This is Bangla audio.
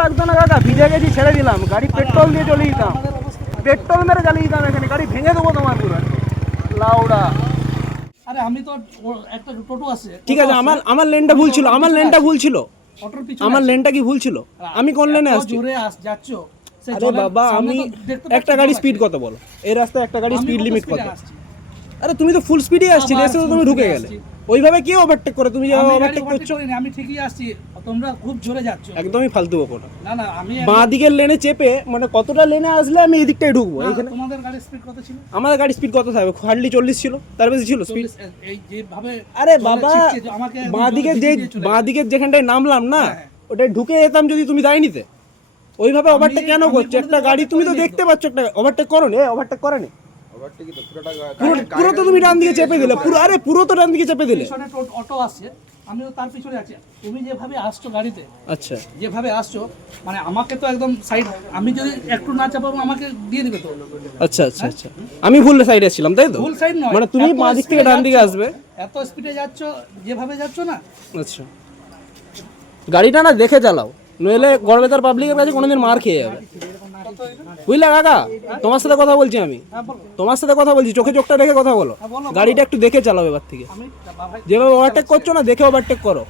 লাগতো না কাকা, ভিজে গেছি ছেড়ে দিলাম, গাড়ি পেট্রোল দিয়ে চলে দিতাম, পেট্রোল মেরে চালিয়ে দিতাম, এখানে গাড়ি ভেঙে দেবো তোমার পুরো লাউডা। আরে আমি তো একটা টোটো আছে, ঠিক আছে, আমার লেনটা ভুল ছিল, আমার লেনটা ভুল ছিল, অটোর পিছনে আমার লেনটা কি ভুল ছিল? আমি কোন লেনে আসছি? জোরে যাচ্ছো, আরে বাবা, আমি একটা গাড়ি স্পিড কত বলো, এই রাস্তায় একটা গাড়ি স্পিড লিমিট কত? আরে তুমি তো ফুল স্পিডে আসছিলে, এসে তো তুমি ঢুকে গেলে। ওইভাবে কি ওভারটেক করে তুমি যেভাবে ওভারটেক করছো? আমি ঠিকই আসছি, তোমরা খুব জোরে যাচ্ছ। একদমই ফালতু বকো না। না না, আমি বাঁ দিকের লেনে চেপে মানে কতটা লেনে আসলে আমি এই দিকটাই ঢুকবো। এইখানে তোমাদের গাড়ির স্পিড কত ছিল? আমাদের গাড়ি স্পিড কত থাকবে? হার্ডলি 40 ছিল, তার বেশি ছিল স্পিড। এই যেভাবে আরে বাবা, বাঁ দিকের যেখানটায় নামলাম না, ওটাই ঢুকে যেতাম যদি তুমি দাঁড়িয়ে নিতে। ওইভাবে ওভারটেক কেন করছো? একটা গাড়ি তুমি তো দেখতে পাচ্ছ, একটা ওভারটেক করো নি, ওভারটেক করে নি, পুরো তো তুমি ডান দিকে চেপে দিলে, পুরো, আরে পুরো তো ডান দিকে চেপে দিলে। পিছনে অটো আছে, আমিও তার পিছনে আছি। তুমি যেভাবে আসছো গাড়িতে, আচ্ছা, যেভাবে আসছো মানে আমাকে তো একদম সাইড, আমি যদি একটু না চাপাবো আমাকে দিয়ে দিবে তো। আচ্ছা আচ্ছা আচ্ছা, আমি ভুল সাইডে ছিলাম তাই তো? ভুল সাইড নয়, মানে তুমি বাঁ দিক থেকে ডান দিকে আসবে, এত স্পিডে যাচ্ছো যেভাবে যাচ্ছো না। আচ্ছা, গাড়িটা না দেখে চালাও, নইলে গড়বেতার পাবলিকের কাছে কোনোদিন মার খেয়ে যাবে, বুঝলে কাকা? তোমার সাথে কথা বলছি আমি, তোমার সাথে কথা বলছি, চোখে চোখটা রেখে কথা বলো। গাড়িটা একটু দেখে চালাও এবার থেকে, যেভাবে ওভারটেক করছো না, দেখে ওভারটেক করো।